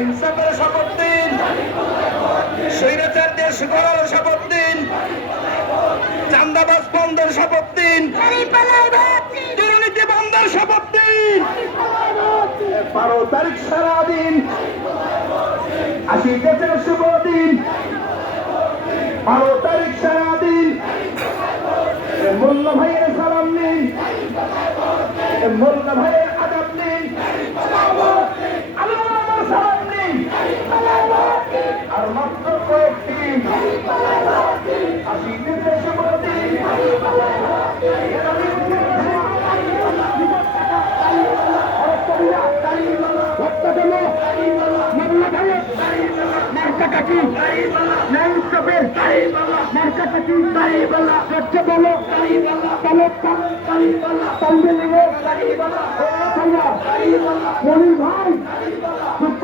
হিংসা করে শপথ দিন। স্বৈরাচারদের গড়ার শপথ দিন। চান্দাবাস বন্ধের শপথ দিন। দুর্নীতি বন্ধের শপথ দিন। বারো তারিখ সারাদিন আশি দেশের শুভ দিন। বারো তারিখ সারাদিন মোল্লা ভাইয়ের সালাম নিন। মোল্লা ভাইয়ের আদাব নিন। মার্কাটাকি সত্য বলো বলো তালবেলিগের মনির ভাই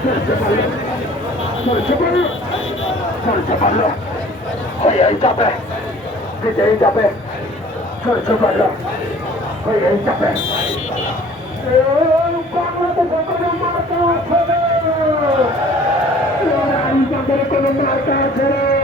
তালে তালবেলিগের চলছে পারল চলছে পারল হয়ে যাবে জিতেই যাবে চলছে পারল হয়েই যাবে কোনো মার্কা আছে